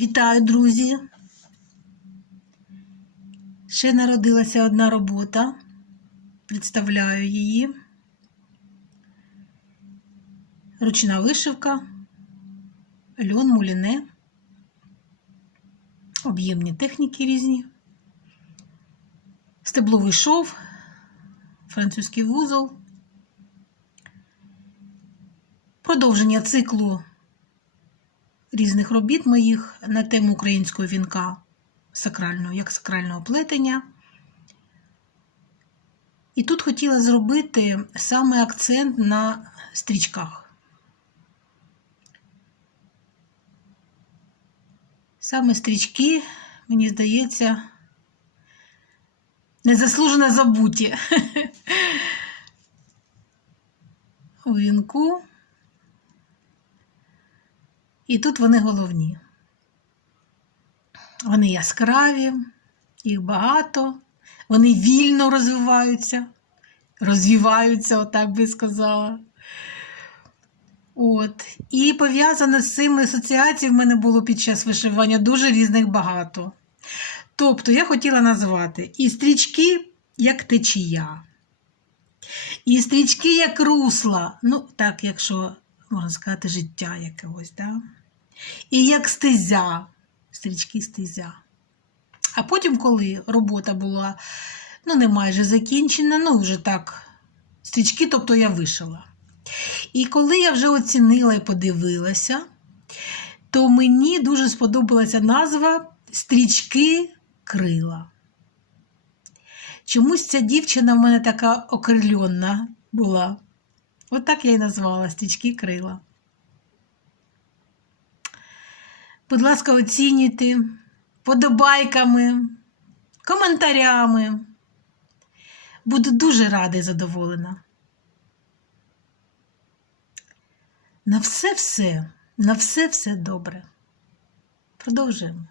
Вітаю, друзі! Ще народилася одна робота. Представляю її. Ручна вишивка, льон муліне, об'ємні техніки різні, стебловий шов, французький вузол, продовження циклу різних робіт моїх на тему українського вінка сакрального, як сакрального плетення. І тут хотіла зробити саме акцент на стрічках. Саме стрічки, мені здається, незаслужено забуті у вінку. І тут вони головні. Вони яскраві, їх багато, вони вільно розвиваються, розвиваються, отак би сказала. От. І пов'язано з цими асоціацій в мене було під час вишивання дуже різних багато. Тобто я хотіла назвати і стрічки як течія, і стрічки як русла, ну, так, якщо можна сказати, життя якогось, да? і як стезя, стрічки стезя. А потім, коли робота була ну, не майже закінчена, ну, вже так, стрічки, тобто я вишила. І коли я вже оцінила і подивилася, то мені дуже сподобалася назва Стрічки крила. Чомусь ця дівчина в мене така окрильонна була. От так я і назвала Стрічки крила. Будь ласка, оцінюйте подобайками, коментарями. Буду дуже рада і задоволена. На все-все, на все-все добре. Продовжуємо.